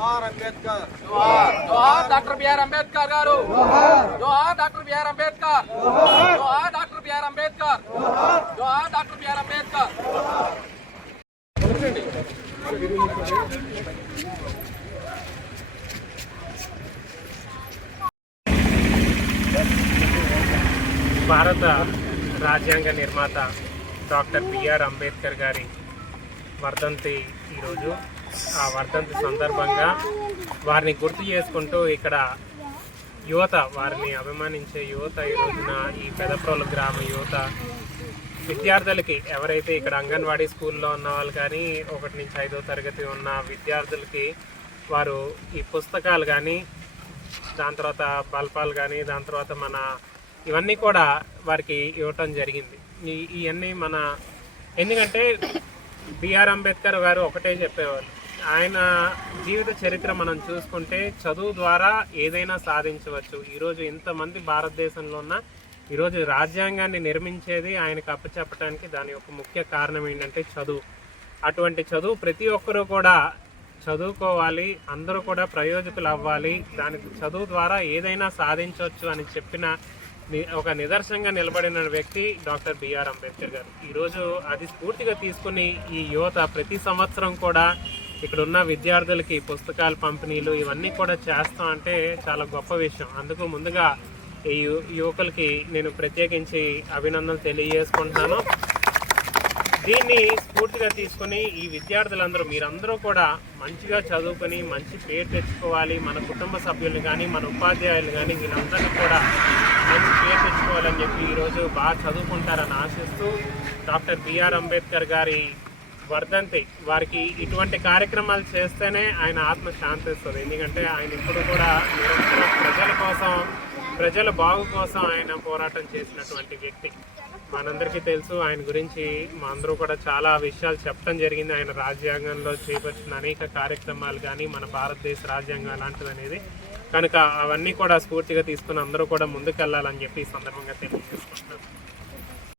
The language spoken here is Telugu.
జోహార్ అంబేద్కర్. జోహార్ జోహార్ డాక్టర్ బిఆర్ అంబేద్కర్ గారు. జోహార్ డాక్టర్ బిఆర్ అంబేద్కర్. జోహార్ డాక్టర్ బిఆర్ అంబేద్కర్. జోహార్ డాక్టర్ బిఆర్ అంబేద్కర్. భారత రాజ్యాంగ నిర్మాత డాక్టర్ బిఆర్ అంబేద్కర్ గారి వర్ధంతి ఈరోజు. ఆ వర్ధంతి సందర్భంగా వారిని గుర్తు చేసుకుంటూ ఇక్కడ యువత వారిని అభిమానించే యువత ఈ రోజున ఈ పెదప్రోలు గ్రామ యువత విద్యార్థులకి ఎవరైతే ఇక్కడ అంగన్వాడీ స్కూల్లో ఉన్న వాళ్ళు కానీ ఒకటి నుంచి ఐదో తరగతి ఉన్న విద్యార్థులకి వారు ఈ పుస్తకాలు కానీ దాని తర్వాత బల్పాలు కానీ దాని తర్వాత మన ఇవన్నీ కూడా వారికి ఇవ్వటం జరిగింది. ఈ ఇవన్నీ మన ఎందుకంటే బిఆర్ అంబేద్కర్ గారు ఒకటే చెప్పేవారు. ఆయన జీవిత చరిత్ర మనం చూసుకుంటే చదువు ద్వారా ఏదైనా సాధించవచ్చు. ఈరోజు ఇంతమంది భారతదేశంలో ఉన్న ఈరోజు రాజ్యాంగాన్ని నిర్మించేది ఆయనకు అప్పచెప్పడానికి దాని యొక్క ముఖ్య కారణం ఏంటంటే చదువు. అటువంటి చదువు ప్రతి ఒక్కరూ కూడా చదువుకోవాలి అందరూ కూడా ప్రయోజకులు అవ్వాలి. దానికి చదువు ద్వారా ఏదైనా సాధించవచ్చు అని చెప్పిన ఒక నిదర్శనంగా నిలబడిన వ్యక్తి డాక్టర్ బిఆర్ అంబేద్కర్ గారు. ఈరోజు అది స్ఫూర్తిగా తీసుకుని ఈ యువత ప్రతి సంవత్సరం కూడా ఇక్కడ ఉన్న విద్యార్థులకి పుస్తకాలు పంపిణీలు ఇవన్నీ కూడా చేస్తాం అంటే చాలా గొప్ప విషయం. అందుకు ముందుగా ఈ యువకులకి నేను ప్రత్యేకించి అభినందనలు తెలియజేసుకుంటున్నాను. దీన్ని స్ఫూర్తిగా తీసుకుని ఈ విద్యార్థులందరూ మీరందరూ కూడా మంచిగా చదువుకొని మంచి పేరు తెచ్చుకోవాలి. మన కుటుంబ సభ్యులు కానీ మన ఉపాధ్యాయులు కానీ వీళ్ళందరినీ కూడా మంచి పేరు తెచ్చుకోవాలని చెప్పి ఈరోజు బాగా చదువుకుంటారని ఆశిస్తూ డాక్టర్ బిఆర్ అంబేద్కర్ గారి వర్ధంతి వారికి ఇటువంటి కార్యక్రమాలు చేస్తేనే ఆయన ఆత్మ శాంతిస్తుంది. ఎందుకంటే ఆయన ఇప్పుడు కూడా నిరంతరం ప్రజల కోసం ప్రజల బాగు కోసం ఆయన పోరాటం చేసినటువంటి వ్యక్తి. మనందరికీ తెలుసు ఆయన గురించి మా అందరూ కూడా చాలా విషయాలు చెప్పడం జరిగింది. ఆయన రాజ్యాంగంలో చేపట్టిన అనేక కార్యక్రమాలు కానీ మన భారతదేశ రాజ్యాంగం అలాంటిది అనేది కనుక అవన్నీ కూడా స్ఫూర్తిగా తీసుకుని అందరూ కూడా ముందుకెళ్ళాలని చెప్పి ఈ సందర్భంగా తెలియజేసుకుంటున్నాను.